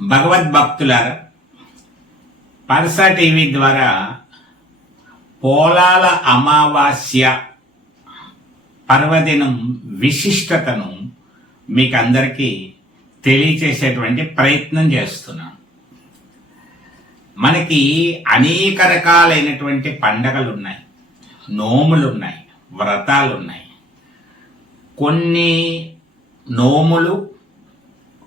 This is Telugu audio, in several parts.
భగవద్భక్తులారా పరస టీవీ ద్వారా పోలాల అమావాస్య పర్వదినం విశిష్టతను మీకు అందరికీ తెలియచేసేటువంటి ప్రయత్నం చేస్తున్నాను. మనకి అనేక రకాలైనటువంటి పండగలు ఉన్నాయి నోములు ఉన్నాయి వ్రతాలు ఉన్నాయి కొన్ని నోములు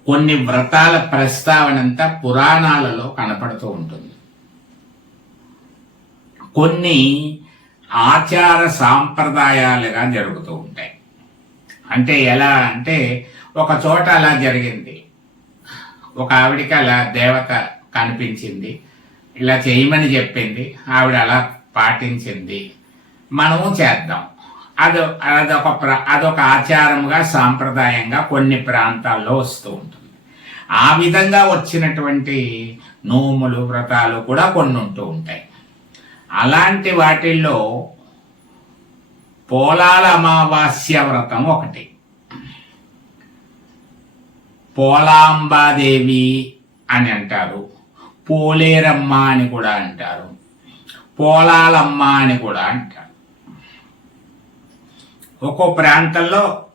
కొన్ని వ్రతాల ప్రస్తావనంతా పురాణాలలో కనపడుతూ ఉంటుంది. కొన్ని ఆచార సాంప్రదాయాలుగా జరుగుతూ ఉంటాయి. అంటే ఎలా అంటే ఒక చోట అలా జరిగింది. ఒక ఆవిడికి అలా దేవత కనిపించింది. ఇలా చేయమని చెప్పింది. ఆవిడ అలా పాటించింది. మనము చేద్దాం. అదో అదొక ప్ర అదొక ఆచారంగా సాంప్రదాయంగా కొన్ని ప్రాంతాల్లో వస్తూ ఉంటుంది. ఆ విధంగా వచ్చినటువంటి నోములు వ్రతాలు కూడా కొన్ని ఉంటూ ఉంటాయి. అలాంటి వాటిల్లో పోలాల అమావాస్య వ్రతం ఒకటి. పోలాంబాదేవి అని అంటారు. పోలేరమ్మ అని కూడా అంటారు. పోలాలమ్మ అని కూడా అంటారు. ఒక్కో ప్రాంతంలో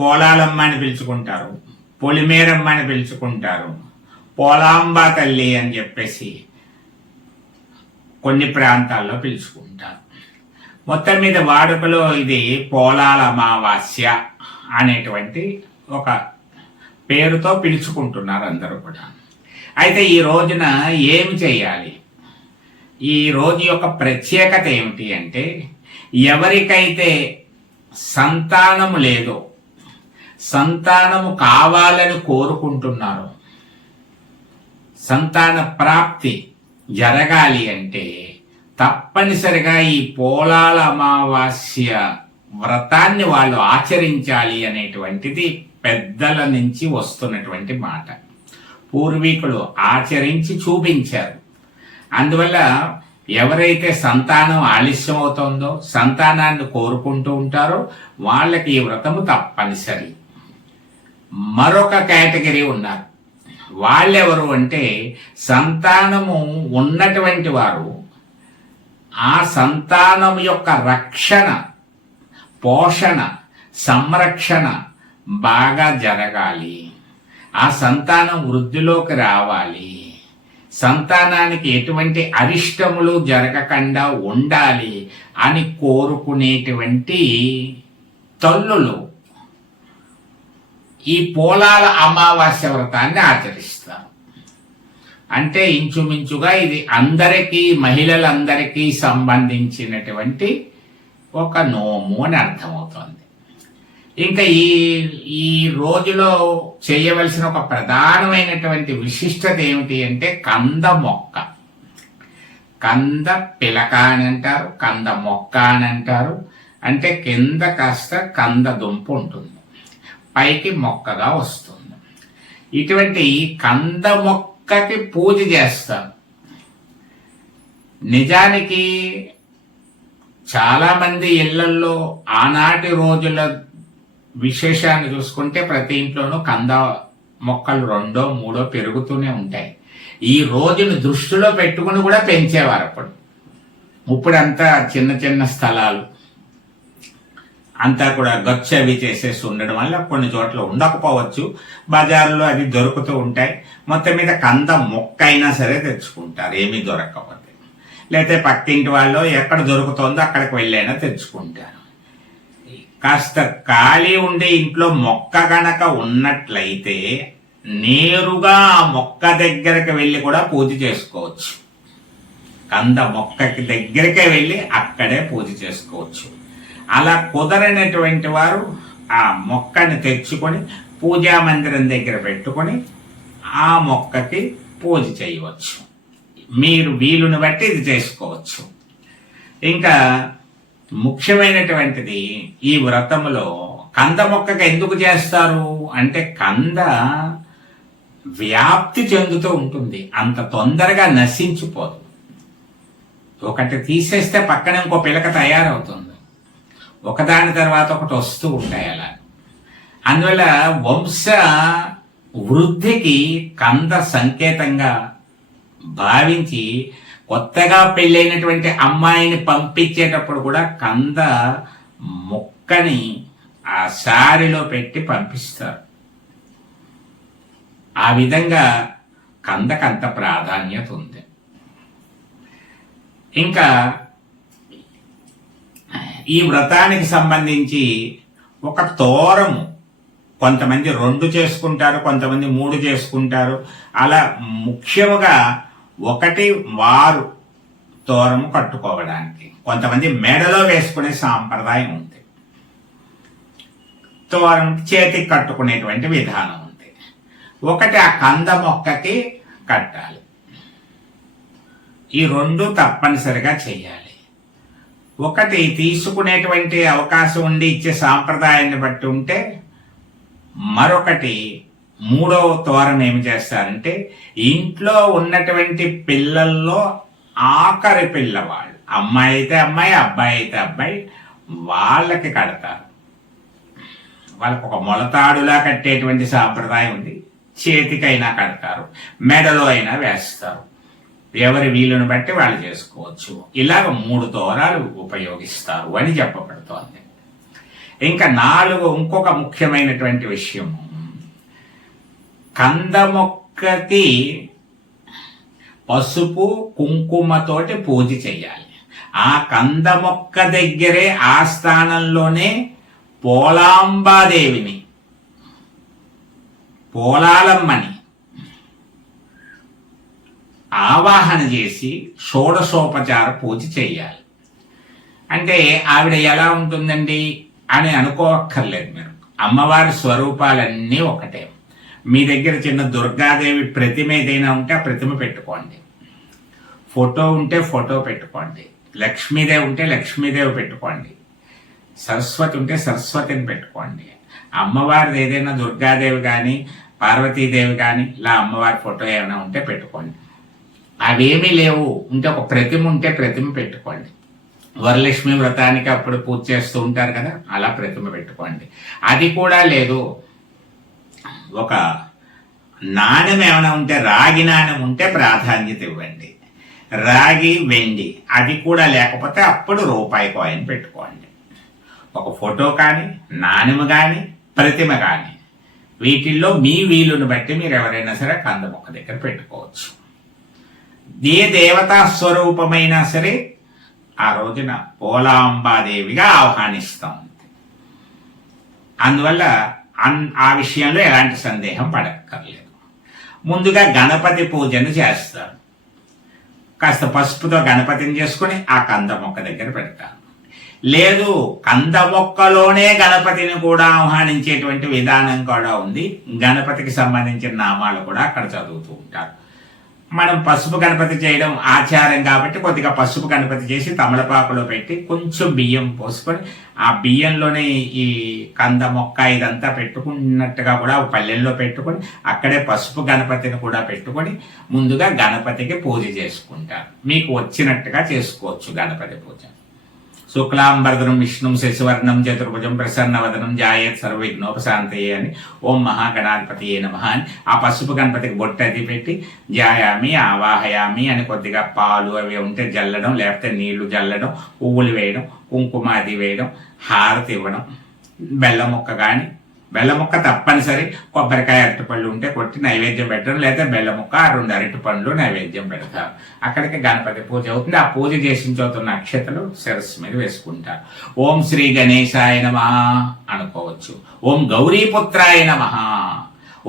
పోలాలమ్మ అని పిలుచుకుంటారు పొలిమేరమ్మ అని పిలుచుకుంటారు. పోలాంబ తల్లి అని చెప్పేసి కొన్ని ప్రాంతాల్లో పిలుచుకుంటారు. మొత్తం మీద వాడుకలో ఇది పోలాల అమావాస్య అనేటువంటి ఒక పేరుతో పిలుచుకుంటున్నారు అందరూ కూడా. అయితే ఈ రోజున ఏమి చేయాలి? ఈ రోజు యొక్క ప్రత్యేకత ఏమిటి అంటే ఎవరికైతే సంతానము లేదు. సంతానము కావాలని కోరుకుంటున్నారు. సంతాన ప్రాప్తి జరగాలి అంటే తప్పనిసరిగా ఈ పోలాల అమావాస్య వ్రతాన్ని వాళ్ళు ఆచరించాలి అనేటువంటిది పెద్దల నుంచి వస్తున్నటువంటి మాట. పూర్వీకులు ఆచరించి చూపించారు. అందువల్ల ఎవరైతే సంతానం ఆలస్యం అవుతుందో సంతానాన్ని కోరుకుంటూ ఉంటారో వాళ్ళకి ఈ వ్రతము తప్పనిసరి. మరొక కేటగిరీ ఉన్నారు. వాళ్ళెవరు అంటే సంతానము ఉన్నటువంటి వారు ఆ సంతానం యొక్క రక్షణ పోషణ సంరక్షణ బాగా జరగాలి. ఆ సంతానం వృద్ధిలోకి రావాలి. సంతానానికి ఎటువంటి అరిష్టములు జరగకుండా ఉండాలి అని కోరుకునేటువంటి తల్లులు ఈ పోలాల అమావాస్య వ్రతాన్ని ఆచరిస్తారు. అంటే ఇంచుమించుగా ఇది అందరికీ మహిళలందరికీ సంబంధించినటువంటి ఒక నోము అని అర్థమవుతోంది. ఇంకా ఈ ఈ రోజులో చేయవలసిన ఒక ప్రధానమైనటువంటి విశిష్టత ఏమిటి అంటే కంద మొక్క. కంద పిలక అని అంటారు కంద మొక్క అని అంటారు. అంటే కింద కాస్త కంద దుంపు ఉంటుంది. పైకి మొక్కగా వస్తుంది. ఇటువంటి కంద మొక్కకి పూజ చేస్తారు. నిజానికి చాలామంది ఇళ్ళల్లో ఆనాటి రోజుల విశేషాన్ని చూసుకుంటే ప్రతి ఇంట్లోనూ కంద మొక్కలు రెండో మూడో పెరుగుతూనే ఉంటాయి. ఈ రోజును దృష్టిలో పెట్టుకుని కూడా పెంచేవారు అప్పుడు. ఇప్పుడంతా చిన్న చిన్న స్థలాలు. అంతా కూడా గచ్చు అవి చేసేసి ఉండడం వల్ల కొన్ని చోట్ల ఉండకపోవచ్చు. బజార్లో అది దొరుకుతూ ఉంటాయి. మొత్తం మీద కంద మొక్క అయినా సరే తెచ్చుకుంటారు. ఏమీ దొరకకపోతే. లేకపోతే పక్కింటి వాళ్ళు ఎక్కడ దొరుకుతుందో అక్కడికి వెళ్ళైనా తెచ్చుకుంటారు. కాస్త ఖాళీ ఉండే ఇంట్లో మొక్క గనక ఉన్నట్లయితే నేరుగా ఆ మొక్క దగ్గరకు వెళ్ళి కూడా పూజ చేసుకోవచ్చు. కంద మొక్కకి దగ్గరికే వెళ్ళి అక్కడే పూజ చేసుకోవచ్చు. అలా కుదరనటువంటి వారు ఆ మొక్కని తెచ్చుకొని పూజా మందిరం దగ్గర పెట్టుకొని ఆ మొక్కకి పూజ చేయవచ్చు. మీరు వీలుని బట్టి ఇది చేసుకోవచ్చు. ఇంకా ముఖ్యమైనటువంటిది ఈ వ్రతములో కంద మొక్కకి ఎందుకు చేస్తారు? అంటే కంద వ్యాప్తి చెందుతూ ఉంటుంది. అంత తొందరగా నశించిపోదు. ఒకటి తీసేస్తే పక్కన ఇంకో పిలక తయారవుతుంది. ఒకదాని తర్వాత ఒకటి వస్తూ ఉంటాయి అలా. అందువల్ల వంశ వృద్ధికి కంద సంకేతంగా భావించి కొత్తగా పెళ్ళైనటువంటి అమ్మాయిని పంపించేటప్పుడు కూడా కంద మొక్కని ఆ సారిలో పెట్టి పంపిస్తారు. ఆ విధంగా కందకంత ప్రాధాన్యత ఉంది. ఇంకా ఈ వ్రతానికి సంబంధించి ఒక తోరము. కొంతమంది రెండు చేసుకుంటారు కొంతమంది మూడు చేసుకుంటారు. అలా ముఖ్యముగా ఒకటి వారు తోరము కట్టుకోవడానికి. కొంతమంది మెడలో వేసుకునే సాంప్రదాయం ఉంది. తోరం చేతికి కట్టుకునేటువంటి విధానం ఉంది. ఒకటి ఆ కంద మొక్కకి కట్టాలి. ఈ రెండు తప్పనిసరిగా చేయాలి. ఒకటి తీసుకునేటువంటి అవకాశం ఉండి ఇచ్చే సాంప్రదాయాన్ని బట్టి ఉంటే మరొకటి మూడవ తోరం ఏమి చేస్తారంటే ఇంట్లో ఉన్నటువంటి పిల్లల్లో ఆఖరి పిల్లవాళ్ళు. అమ్మాయి అయితే అమ్మాయి అబ్బాయి అయితే అబ్బాయి వాళ్ళకి కడతారు. వాళ్ళకు ఒక మొలతాడులా కట్టేటువంటి సాంప్రదాయం ఉంది. చేతికైనా కడతారు మెడలో అయినా వేస్తారు. ఎవరి వీలును బట్టి వాళ్ళు చేసుకోవచ్చు. ఇలాగ మూడు తోరాలు ఉపయోగిస్తారు అని చెప్పబడుతోంది. ఇంకా నాలుగు ఇంకొక ముఖ్యమైనటువంటి విషయం కంద మొక్కకి పసుపు కుంకుమతోటి పూజ చేయాలి ఆ కంద మొక్క దగ్గరే ఆ స్థానంలోనే పోలాంబాదేవిని పోలాలమ్మని ఆవాహన చేసి షోడశోపచార పూజ చేయాలి అంటే ఆవిడ ఎలా ఉంటుందండి అని అనుకోక్కర్లేదు మీరు. అమ్మవారి స్వరూపాలన్నీ ఒకటే. మీ దగ్గర చిన్న దుర్గాదేవి ప్రతిమ ఏదైనా ఉంటే ఆ ప్రతిమ పెట్టుకోండి. ఫోటో ఉంటే ఫోటో పెట్టుకోండి. లక్ష్మీదేవి ఉంటే లక్ష్మీదేవి పెట్టుకోండి. సరస్వతి ఉంటే సరస్వతిని పెట్టుకోండి. అమ్మవారిది ఏదైనా దుర్గాదేవి కానీ పార్వతీదేవి కానీ ఇలా అమ్మవారి ఫోటో ఏమైనా ఉంటే పెట్టుకోండి. అవేమీ లేవు. ఉంటే ఒక ప్రతిమ ఉంటే ప్రతిమ పెట్టుకోండి. వరలక్ష్మి వ్రతానికి అప్పుడు పూజ చేస్తూ ఉంటారు కదా అలా ప్రతిమ పెట్టుకోండి. అది కూడా లేదు. ఒక నాణ్యం ఏమైనా ఉంటే రాగి నాణ్యం ఉంటే ప్రాధాన్యత ఇవ్వండి. రాగి వెండి అది కూడా లేకపోతే అప్పుడు రూపాయి కాయిన్ పెట్టుకోండి. ఒక ఫోటో కానీ నాణ్యం కానీ ప్రతిమ కానీ వీటిల్లో మీ వీలుని బట్టి మీరు ఎవరైనా సరే కందమొక్క దగ్గర పెట్టుకోవచ్చు. ఏ దేవతా స్వరూపమైనా సరే ఆ రోజున పోలాంబాదేవిగా ఉంది అందువల్ల ఆ విషయంలో ఎలాంటి సందేహం పడక్కర్లేదు. ముందుగా గణపతి పూజను చేస్తారు. కాస్త పసుపుతో గణపతిని చేసుకుని ఆ కంద మొక్క దగ్గర పెడతాను లేదు కంద మొక్కలోనే గణపతిని కూడా ఆహ్వానించేటువంటి విధానం కూడా ఉంది. గణపతికి సంబంధించిన నామాలు కూడా అక్కడ చదువుతూ ఉంటారు. మనం పసుపు గణపతి చేయడం ఆచారం కాబట్టి కొద్దిగా పసుపు గణపతి చేసి తమలపాకులో పెట్టి కొంచెం బియ్యం పోసుకొని ఆ బియ్యంలోనే ఈ కంద మొక్క ఇదంతా పెట్టుకున్నట్టుగా కూడా పల్లెల్లో పెట్టుకొని అక్కడే పసుపు గణపతిని కూడా పెట్టుకొని ముందుగా గణపతికి పూజ చేసుకుంటారు. మీకు వచ్చినట్టుగా చేసుకోవచ్చు గణపతి పూజ. శుక్లాంబరదనం విష్ణు శశివర్ణం చతుర్భుజం ప్రసన్నవదనం జాయేత్ సర్వవిఘ్నోపశాంతయే అని. ఓం మహాగణాధిపతి ఏ నమ అని. ఆ పసుపు గణపతికి బొట్టది అది పెట్టి జాయామి ఆవాహయామి అని కొద్దిగా పాలు అవి ఉంటే జల్లడం లేకపోతే నీళ్ళు జల్లడం పువ్వులు వేయడం కుంకుమ అది వేయడం హారతి ఇవ్వడం బెల్లం ముక్క కానీ బెల్లముక్క తప్పనిసరి. కొబ్బరికాయ అరటిపళ్ళు ఉంటే కొట్టి నైవేద్యం పెట్టడం లేదా బెల్లముక్క ఆ రెండు అరటి పండ్లు నైవేద్యం పెడతారు అక్కడికి గణపతి పూజ అవుతుంది. ఆ పూజ చేసిన చోట ఉన్న శిరస్సు మీద వేసుకుంటారు. ఓం శ్రీ గణేశాయ నమ అనుకోవచ్చు. ఓం గౌరీపుత్రాయ నమ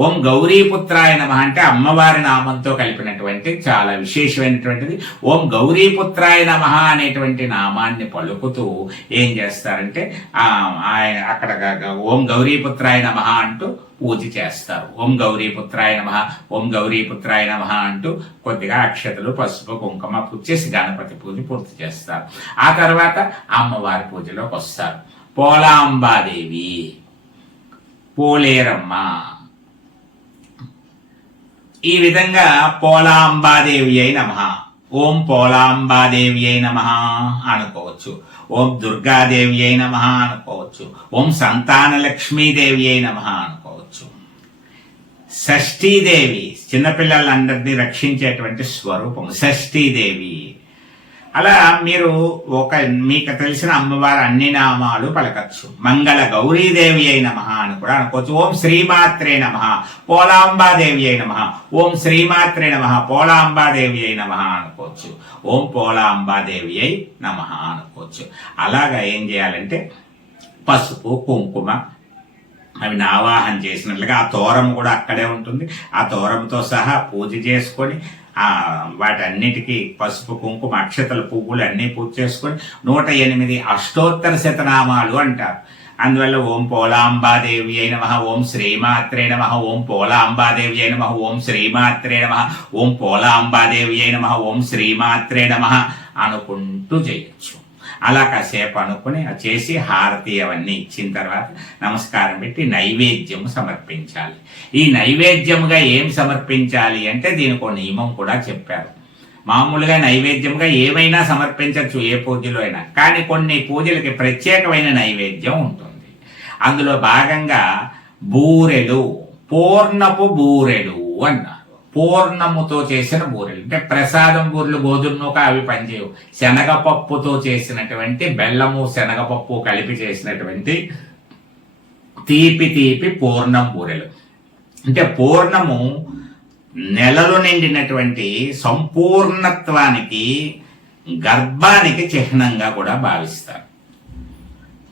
ఓం గౌరీపుత్రాయ నమ అంటే అమ్మవారి నామంతో కలిపినటువంటి చాలా విశేషమైనటువంటిది. ఓం గౌరీపుత్రాయ నమ అనేటువంటి నామాన్ని పలుకుతూ ఏం చేస్తారంటే ఆ అక్కడ ఓం గౌరీపుత్రాయ నమ అంటూ పూజ చేస్తారు. ఓం గౌరీపుత్రాయ నమ ఓం గౌరీపుత్రాయ నమ అంటూ కొద్దిగా అక్షతలు పసుపు కుంకుమ పూజ చేసి గణపతి పూజ పూర్తి చేస్తారు. ఆ తర్వాత అమ్మవారి పూజలోకి వస్తారు. పోలాంబాదేవి పోలేరమ్మ ఈ విధంగా పోలాంబాదేవి అయి నమ. ఓం పోలాంబాదేవి అయి నమ అనుకోవచ్చు. ఓం దుర్గాదేవి అయి నమ అనుకోవచ్చు. ఓం సంతాన లక్ష్మీదేవి అయి నమ అనుకోవచ్చు. షష్ఠీదేవి చిన్నపిల్లలందరినీ రక్షించేటువంటి స్వరూపం. షష్ఠీదేవి. అలా మీరు ఒక మీకు తెలిసిన అమ్మవారి అన్ని నామాలు పలకచ్చు. మంగళ గౌరీదేవి అయిన మహ అని కూడా అనుకోవచ్చు. ఓం శ్రీమాత్రే నమ. పోలాంబాదేవి అయిన మహ. ఓం శ్రీమాత్రే నమ. పోలాంబాదేవి అయిన మహ అనుకోవచ్చు. ఓం పోలాంబాదేవి అయి నమ అనుకోవచ్చు. అలాగా ఏం చేయాలంటే పసుపు కుంకుమ అవి ఆవాహన చేసినట్లుగా ఆ తోరం కూడా అక్కడే ఉంటుంది. ఆ తోరంతో సహా పూజ చేసుకొని వాటన్నిటికీ పసుపు కుంకుమ అక్షతల పువ్వులు అన్నీ పూజ చేసుకొని నూట ఎనిమిది అష్టోత్తర శతనామాలు అంటారు. అందువల్ల ఓం పోలాంబాదేవి అయిన మహ ఓం శ్రీమాత్రే నమ ఓం పోలాంబాదేవి అయిన మహ ఓం శ్రీమాత్రే నమ ఓం పోలాంబాదేవి అయిన మహ ఓం శ్రీమాత్రే నమ అనుకుంటూ చేయొచ్చు. అలా కాసేపు అనుకుని చేసి హారతి అవన్నీ ఇచ్చిన తర్వాత నమస్కారం పెట్టి నైవేద్యం సమర్పించాలి. ఈ నైవేద్యముగా ఏం సమర్పించాలి అంటే దీనికి నియమం కూడా చెప్పారు. మామూలుగా నైవేద్యంగా ఏమైనా సమర్పించవచ్చు ఏ పూజలో అయినా కానీ కొన్ని పూజలకి ప్రత్యేకమైన నైవేద్యం ఉంటుంది. అందులో భాగంగా బూరెలు పూర్ణపు బూరెలు అన్నారు. పూర్ణముతో చేసిన బూరెలు. అంటే ప్రసాదం బూరెలు గోధుమ అవి పనిచేయవు. శనగపప్పుతో చేసినటువంటి బెల్లము శనగపప్పు కలిపి చేసినటువంటి తీపి తీపి పూర్ణం బూరెలు. అంటే పూర్ణము నెలలు నిండినటువంటి సంపూర్ణత్వానికి గర్భానికి చిహ్నంగా కూడా భావిస్తారు.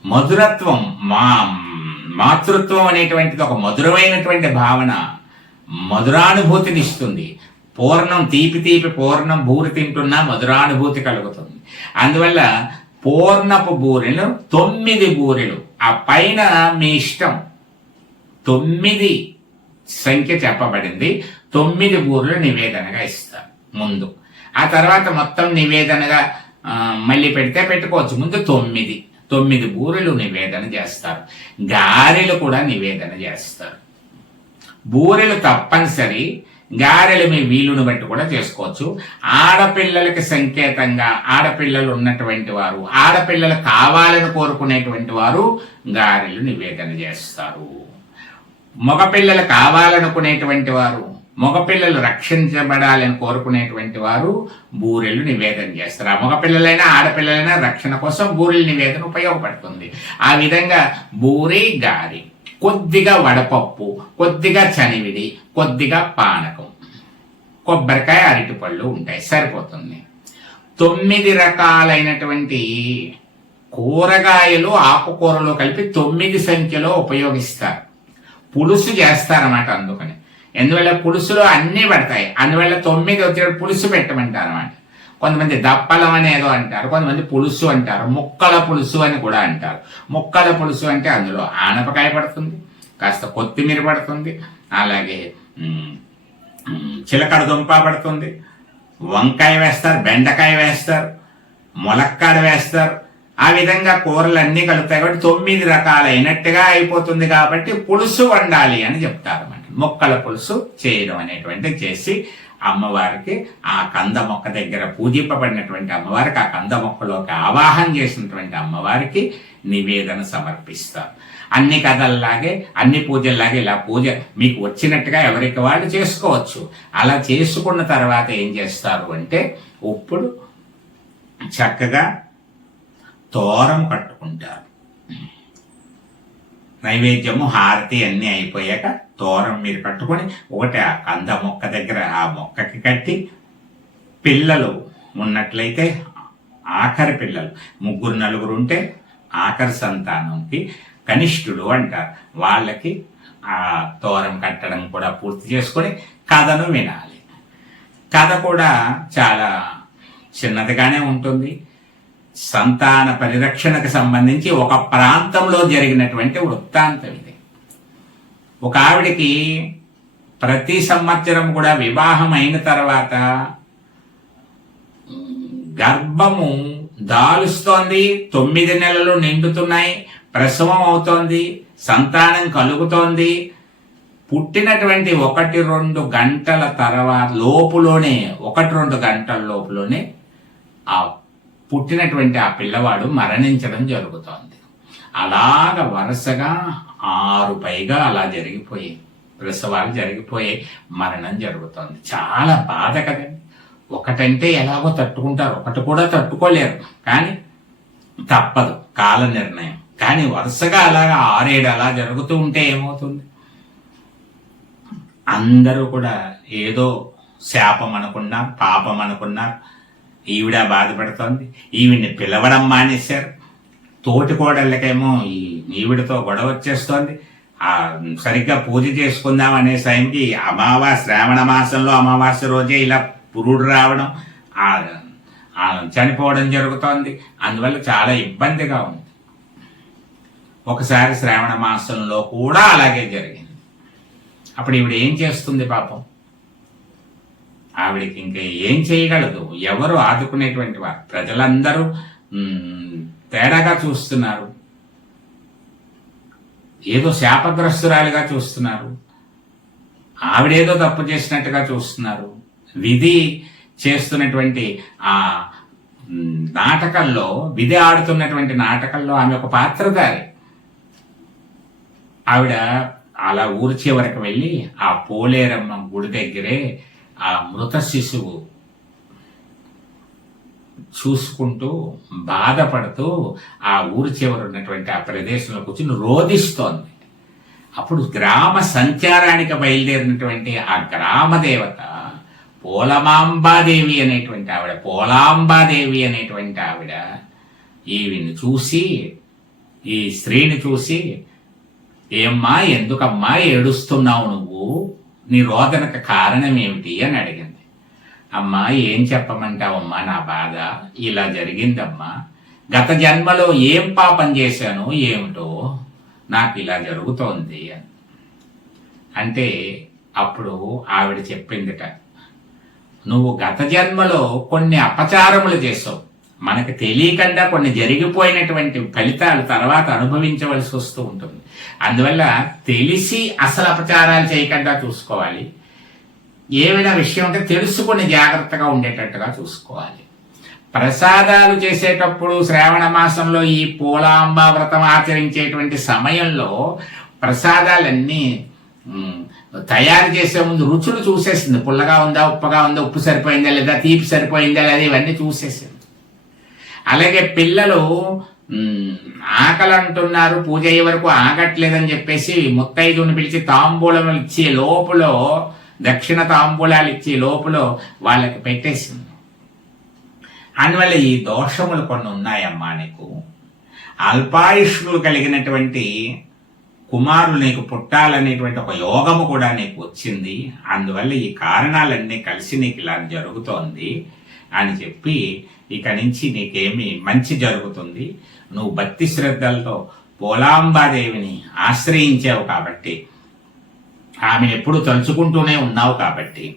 మధురత్వం మా మాతృత్వం అనేటువంటిది ఒక మధురమైనటువంటి భావన. మధురానుభూతిని ఇస్తుంది. పూర్ణం తీపి తీపి పూర్ణం బూరి తింటున్నా మధురానుభూతి కలుగుతుంది. అందువల్ల పూర్ణపు బూరెలు తొమ్మిది బూరెలు. ఆ పైన మీ ఇష్టం. తొమ్మిది సంఖ్య చెప్పబడింది. తొమ్మిది బూరెలు నివేదనగా ఇస్తారు ముందు. ఆ తర్వాత మొత్తం నివేదనగా మళ్ళీ పెడితే పెట్టుకోవచ్చు. ముందు తొమ్మిది. తొమ్మిది బూరెలు నివేదన చేస్తారు. గారెలు కూడా నివేదన చేస్తారు. బూరెలు తప్పనిసరి గారెలు మీ వీలును బట్టి కూడా చేసుకోవచ్చు. ఆడపిల్లలకి సంకేతంగా ఆడపిల్లలు ఉన్నటువంటి వారు ఆడపిల్లలు కావాలని కోరుకునేటువంటి వారు గారెలు నివేదన చేస్తారు. మగపిల్లలు కావాలనుకునేటువంటి వారు మగపిల్లలు రక్షించబడాలని కోరుకునేటువంటి వారు బూరెలు నివేదన చేస్తారు. ఆ మగపిల్లలైనా ఆడపిల్లలైనా రక్షణ కోసం బూరెల నివేదన ఉపయోగపడుతుంది. ఆ విధంగా బూరి గారి కొద్దిగా వడపప్పు కొద్దిగా చనివిడి కొద్దిగా పానకం. కొబ్బరికాయ అరటిపళ్ళు ఉంటాయి సరిపోతుంది. తొమ్మిది రకాలైనటువంటి కూరగాయలు ఆకుకూరలు కలిపి తొమ్మిది సంఖ్యలో ఉపయోగిస్తారు. పులుసు చేస్తారన్నమాట అందుకని. ఎందువల్ల పులుసులో అన్నీ పడతాయి. అందువల్ల తొమ్మిది వచ్చేటప్పుడు పులుసు పెట్టమంటారు అన్నమాట కొంతమంది దప్పలం అనేదో అంటారు కొంతమంది పులుసు అంటారు ముక్కల పులుసు అని కూడా అంటారు. ముక్కల పులుసు అంటే అందులో ఆనపకాయ పడుతుంది కాస్త కొత్తిమీర పడుతుంది అలాగే చిలకడ దుంప పడుతుంది వంకాయ వేస్తారు బెండకాయ వేస్తారు ములక్కాడ వేస్తారు. ఆ విధంగా కూరలు అన్నీ కలుపుతాయి కాబట్టి తొమ్మిది రకాలైనట్టుగా అయిపోతుంది కాబట్టి పులుసు వండాలి అని చెప్తారు అన్నమాట. మొక్కల పులుసు చేయడం అనేటువంటి చేసి అమ్మవారికి ఆ కంద మొక్క దగ్గర పూజింపబడినటువంటి అమ్మవారికి ఆ కంద మొక్కలోకి ఆవాహన చేసినటువంటి అమ్మవారికి నివేదన సమర్పిస్తారు అన్ని కథల్లాగే అన్ని పూజల్లాగే ఇలా పూజ మీకు వచ్చినట్టుగా ఎవరికి వాళ్ళు చేసుకోవచ్చు. అలా చేసుకున్న తర్వాత ఏం చేస్తారు అంటే ఇప్పుడు చక్కగా తోరం కట్టుకుంటారు. నైవేద్యము హారతి అన్నీ అయిపోయాక తోరం మీరు కట్టుకొని ఒకటి ఆ కంద మొక్క దగ్గర ఆ మొక్కకి కట్టి పిల్లలు ఉన్నట్లయితే ఆఖరి పిల్లలు. ముగ్గురు నలుగురు ఉంటే ఆఖరి సంతానంకి కనిష్ఠుడు అంటారు. వాళ్ళకి ఆ తోరం కట్టడం కూడా పూర్తి చేసుకొని కథను వినాలి. కథ కూడా చాలా చిన్నదిగానే ఉంటుంది. సంతాన పరిరక్షణకు సంబంధించి ఒక ప్రాంతంలో జరిగినటువంటి వృత్తాంతం ఒక ఆవిడికి ప్రతి సంవత్సరం కూడా వివాహం అయిన తర్వాత గర్భము దాలుస్తోంది తొమ్మిది నెలలు నిండుతున్నాయి ప్రసవం అవుతోంది సంతానం కలుగుతోంది. పుట్టినటువంటి ఒకటి రెండు గంటల తర్వాత లోపులోనే ఒకటి రెండు గంటల లోపులోనే ఆ పుట్టినటువంటి ఆ పిల్లవాడు మరణించడం జరుగుతోంది. అలాగ వరుసగా ఆరు పైగా అలా జరిగిపోయి ప్రసవాలు జరిగిపోయి మరణం జరుగుతోంది. చాలా బాధ కదండి. ఒకటంటే ఎలాగో తట్టుకుంటారు. ఒకటి కూడా తట్టుకోలేరు. కానీ తప్పదు. కాల నిర్ణయం. కానీ వరుసగా అలాగా ఆరేడు అలా జరుగుతూ ఉంటే ఏమవుతుంది? అందరూ కూడా ఏదో శాపం అనుకున్నారు పాపం అనుకున్నారు ఈవిడ బాధపడుతోంది. ఈవిని పిలవడం మానేశారు. తోటి కోడళ్ళకేమో ఈ ఈవిడతో గొడవ వచ్చేస్తోంది. ఆ సరిగ్గా పూజ చేసుకుందాం అనే టైంకి అమావాస్య శ్రావణ మాసంలో అమావాస్య రోజే ఇలా పురుడు రావడం ఆ చనిపోవడం జరుగుతోంది. అందువల్ల చాలా ఇబ్బందిగా ఉంది. ఒకసారి శ్రావణ మాసంలో కూడా అలాగే జరిగింది. అప్పుడు ఈవిడ ఏం చేస్తుంది పాపం? ఆవిడకి ఇంకా ఏం చేయగలదు? ఎవరు ఆదుకునేటువంటి వారు? ప్రజలందరూ తేడాగా చూస్తున్నారు. ఏదో శాపగ్రస్తురాలుగా చూస్తున్నారు. ఆవిడేదో తప్పు చేసినట్టుగా చూస్తున్నారు. విధి చేస్తున్నటువంటి ఆ నాటకంలో విధి ఆడుతున్నటువంటి నాటకంలో ఆమె ఒక పాత్రధారి. ఆవిడ అలా ఊరి చివరకు వెళ్ళి ఆ పోలేరమ్మ గుడి దగ్గరే ఆ మృత శిశువు చూసుకుంటూ బాధపడుతూ ఆ ఊరి చివర ఉన్నటువంటి ఆ ప్రదేశంలో కూర్చుని రోధిస్తోంది. అప్పుడు గ్రామ సంచారానికి బయలుదేరినటువంటి ఆ గ్రామ దేవత పోలమాంబాదేవి అనేటువంటి ఆవిడ పోలాంబాదేవి అనేటువంటి ఆవిడ ఈవిని చూసి ఈ స్త్రీని చూసి ఏమ్మా ఎందుకమ్మా ఏడుస్తున్నావు నువ్వు? నీ రోదనకు కారణం ఏమిటి అని అడిగింది. అమ్మా ఏం చెప్పమంటావమ్మా నా బాధ? ఇలా జరిగిందమ్మా. గత జన్మలో ఏం పాపం చేశాను ఏమిటో నాకు ఇలా జరుగుతోంది అని. అంటే అప్పుడు ఆవిడ చెప్పిందిట నువ్వు గత జన్మలో కొన్ని అపచారములు చేసావు మనకు తెలియకుండా కొన్ని జరిగిపోయినటువంటి ఫలితాలు తర్వాత అనుభవించవలసి వస్తూ ఉంటుంది. అందువల్ల తెలిసి అసలు అపచారాలు చేయకుండా చూసుకోవాలి. ఏమైనా విషయం ఉంటే తెలుసుకొని జాగ్రత్తగా ఉండేటట్టుగా చూసుకోవాలి. ప్రసాదాలు చేసేటప్పుడు శ్రావణ మాసంలో ఈ పూలాంబ వ్రతం ఆచరించేటువంటి సమయంలో ప్రసాదాలన్నీ తయారు చేసే ముందు రుచులు చూసేసింది. పుల్లగా ఉందా ఉప్పగా ఉందా ఉప్పు సరిపోయిందా లేదా తీపి సరిపోయిందా లేదా ఇవన్నీ చూసేసింది. అలాగే పిల్లలు ఆకలి అంటున్నారు పూజ అయ్యే వరకు ఆగట్లేదని చెప్పేసి ముత్తైదుని పిలిచి తాంబూలం ఇచ్చే లోపల దక్షిణ తాంబూలాలు ఇచ్చి లోపల వాళ్ళకి పెట్టేసింది. అందువల్ల ఈ దోషములు కొన్ని ఉన్నాయమ్మా నీకు. అల్పాయుష్కులు కలిగినటువంటి కుమారులు నీకు పుట్టాలనేటువంటి ఒక యోగము కూడా నీకు వచ్చింది. అందువల్ల ఈ కారణాలన్నీ కలిసి నీకు ఇలా జరుగుతోంది అని చెప్పి ఇక నుంచి నీకేమి మంచి జరుగుతుంది. నువ్వు భక్తి శ్రద్ధలతో పోలాంబాదేవిని ఆశ్రయించావు కాబట్టి ఆమెను ఎప్పుడు తలుచుకుంటూనే ఉన్నావు కాబట్టి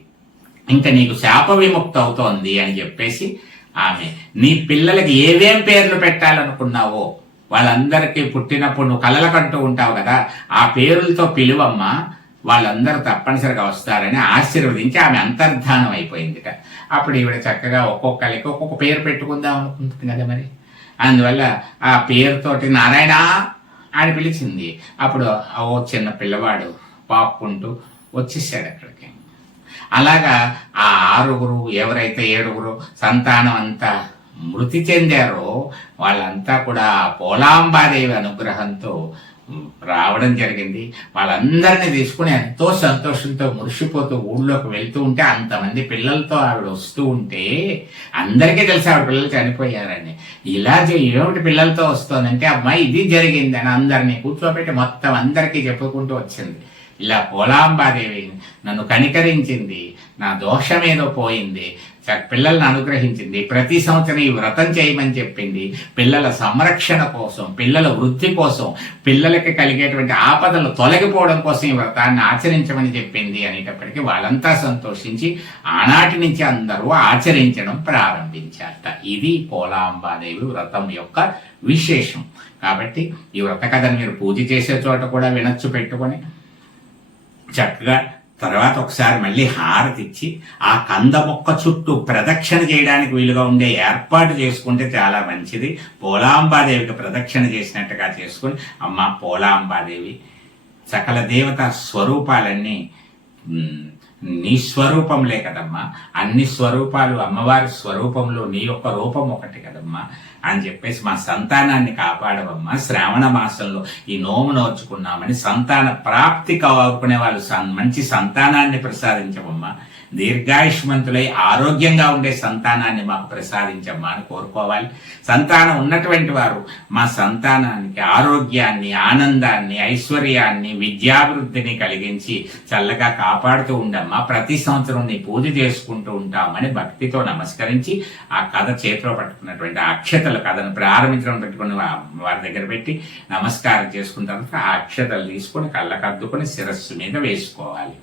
ఇంకా నీకు శాప విముక్తి అవుతోంది అని చెప్పేసి ఆమె నీ పిల్లలకి ఏవేం పేర్లు పెట్టాలనుకున్నావో వాళ్ళందరికీ పుట్టినప్పుడు నువ్వు కలలకంటూ ఉంటావు కదా ఆ పేరులతో పిలువమ్మా వాళ్ళందరూ తప్పనిసరిగా వస్తారని ఆశీర్వదించి ఆమె అంతర్ధానం అయిపోయిందిట. అప్పుడు ఈవిడ చక్కగా ఒక్కొక్కరికి ఒక్కొక్క పేరు పెట్టుకుందాం అనుకుంటుంది కదా మరి. అందువల్ల ఆ పేరుతోటి నారాయణ అని పిలిచింది. అప్పుడు ఓ చిన్న పిల్లవాడు పాపుకుంటూ వచ్చేసాడు అక్కడికి. అలాగా ఆ ఆరుగురు ఎవరైతే ఏడుగురు సంతానం అంతా మృతి చెందారో వాళ్ళంతా కూడా పోలాంబాదేవి అనుగ్రహంతో రావడం జరిగింది. వాళ్ళందరినీ తీసుకుని ఎంతో సంతోషంతో మురిసిపోతూ ఊళ్ళోకి వెళ్తూ ఉంటే అంతమంది పిల్లలతో ఆవిడ వస్తూ ఉంటే అందరికీ తెలిసి ఆవిడ పిల్లలు చనిపోయారని. ఇలా ఏమిటి పిల్లలతో వస్తుందంటే అమ్మాయి ఇది జరిగిందని అందరినీ కూర్చోబెట్టి మొత్తం అందరికీ చెప్పుకుంటూ వచ్చింది. ఇలా పోలాంబాదేవి నన్ను కనికరించింది నా దోషమేదో పోయింది చ- పిల్లల్ని అనుగ్రహించింది ప్రతి సంవత్సరం ఈ వ్రతం చేయమని చెప్పింది పిల్లల సంరక్షణ కోసం పిల్లల వృద్ధి కోసం పిల్లలకి కలిగేటువంటి ఆపదలు తొలగిపోవడం కోసం ఈ వ్రతాన్ని ఆచరించమని చెప్పింది అనేటప్పటికీ వాళ్ళంతా సంతోషించి ఆనాటి నుంచి అందరూ ఆచరించడం ప్రారంభించారట. ఇది పోలాంబాదేవి వ్రతం యొక్క విశేషం. కాబట్టి ఈ వ్రత కథను మీరు పూజ చేసే చోట కూడా వినొచ్చు పెట్టుకొని. చక్కగా తర్వాత ఒకసారి మళ్ళీ హారతి ఇచ్చి ఆ కంద మొక్క చుట్టూ ప్రదక్షిణ చేయడానికి వీలుగా ఉండే ఏర్పాటు చేసుకుంటే చాలా మంచిది. పోలాంబాదేవికి ప్రదక్షిణ చేసినట్టుగా చేసుకుని అమ్మ పోలాంబాదేవి సకల దేవత స్వరూపాలన్నీ నీ స్వరూపంలే కదమ్మా. అన్ని స్వరూపాలు అమ్మవారి స్వరూపంలో నీ యొక్క రూపం ఒకటి కదమ్మా. అని చెప్పేసి మా సంతానాన్ని కాపాడవమ్మా. శ్రావణ మాసంలో ఈ నోము నోచుకున్నామని సంతాన ప్రాప్తి కావాలనుకునే వాళ్ళు మంచి సంతానాన్ని ప్రసాదించవమ్మా. దీర్ఘాయుష్మంతులై ఆరోగ్యంగా ఉండే సంతానాన్ని మాకు ప్రసాదించమ్మా అని కోరుకోవాలి. సంతానం ఉన్నటువంటి వారు మా సంతానానికి ఆరోగ్యాన్ని ఆనందాన్ని ఐశ్వర్యాన్ని విద్యాభివృద్ధిని కలిగించి చల్లగా కాపాడుతూ ఉండమ్మా. ప్రతి సంవత్సరం నీ పూజ చేసుకుంటూ ఉంటామని భక్తితో నమస్కరించి ఆ కథ చేతిలో పట్టుకున్నటువంటి అక్షతలు అక్షతల కథను ప్రారంభించడం పెట్టుకుని వారి దగ్గర పెట్టి నమస్కారం చేసుకున్న తర్వాత ఆ అక్షతలు తీసుకొని కళ్ళకద్దుకొని శిరస్సు మీద వేసుకోవాలి.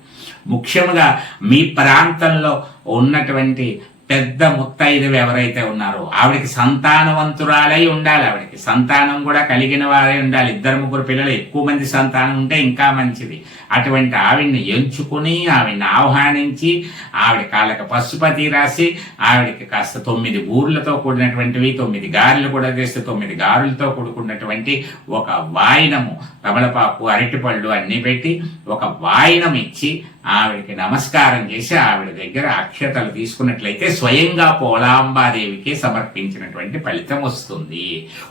ముఖ్యంగా మీ ప్రాంతంలో ఉన్నటువంటి పెద్ద ముత్తైదువు ఎవరైతే ఉన్నారో ఆవిడకి సంతానవంతురాలై ఉండాలి ఆవిడకి. సంతానం కూడా కలిగిన వారే ఉండాలి. ఇద్దరు ముగ్గురు పిల్లలు ఎక్కువ మంది సంతానం ఉంటే ఇంకా మంచిది. అటువంటి ఆవిడ్ని ఎంచుకుని ఆవిడ్ని ఆహ్వానించి ఆవిడ కాళ్ళకి పశుపతి రాసి ఆవిడకి కాస్త తొమ్మిది ఊర్లతో కూడినటువంటివి తొమ్మిది గారెలు కూడా చేస్తే తొమ్మిది గారులతో కూడుకున్నటువంటి ఒక వాయినము తమలపాకు అరటిపళ్ళు అన్ని పెట్టి ఒక వాయినం ఇచ్చి ఆవిడకి నమస్కారం చేసి ఆవిడ దగ్గర అక్షతలు తీసుకున్నట్లయితే స్వయంగా పోలాంబాదేవికి సమర్పించినటువంటి ఫలితం వస్తుంది.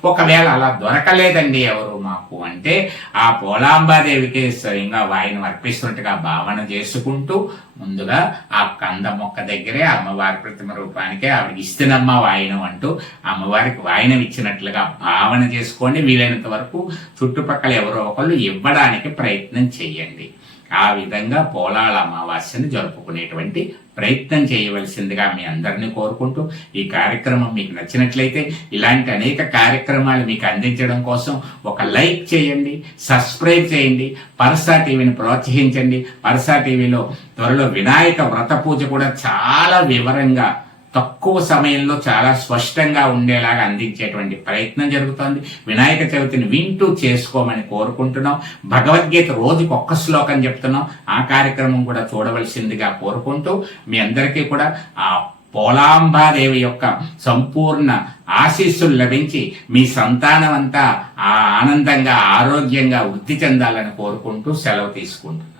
ఒకవేళ అలా దొరకలేదండి ఎవరు మాకు అంటే ఆ పోలాంబాదేవికి స్వయంగా ఆయన అర్పిస్తున్నట్టుగా భావన చేసుకుంటూ ముందుగా ఆ కంద మొక్క దగ్గరే అమ్మవారి ప్రతిమ రూపానికే ఆవిడ ఇస్తున్నమ్మ వాయనం అంటూ అమ్మవారికి వాయనం ఇచ్చినట్లుగా భావన చేసుకోండి. వీలైనంత వరకు చుట్టుపక్కల ఎవరో ఒకళ్ళు ఇవ్వడానికి ప్రయత్నం చేయండి. ఆ విధంగా పోలాల అమావాస్యను జరుపుకునేటువంటి ప్రయత్నం చేయవలసిందిగా మీ అందరినీ కోరుకుంటూ ఈ కార్యక్రమం మీకు నచ్చినట్లయితే ఇలాంటి అనేక కార్యక్రమాలు మీకు అందించడం కోసం ఒక లైక్ చేయండి సబ్స్క్రైబ్ చేయండి పరసా టీవీని ప్రోత్సహించండి. పరసా టీవీలో త్వరలో వినాయక వ్రత పూజ కూడా చాలా వివరంగా తక్కువ సమయంలో చాలా స్పష్టంగా ఉండేలాగా అందించేటువంటి ప్రయత్నం జరుగుతోంది. వినాయక చవితిని వింటూ చేసుకోమని కోరుకుంటున్నాం. భగవద్గీత రోజుకు ఒక్క శ్లోకం చెప్తున్నాం. ఆ కార్యక్రమం కూడా చూడవలసిందిగా కోరుకుంటూ మీ అందరికీ కూడా ఆ పోలాంబాదేవి యొక్క సంపూర్ణ ఆశీస్సులు లభించి మీ సంతానం అంతా ఆ ఆనందంగా ఆరోగ్యంగా వృద్ధి చెందాలని కోరుకుంటూ సెలవు తీసుకుంటున్నాం.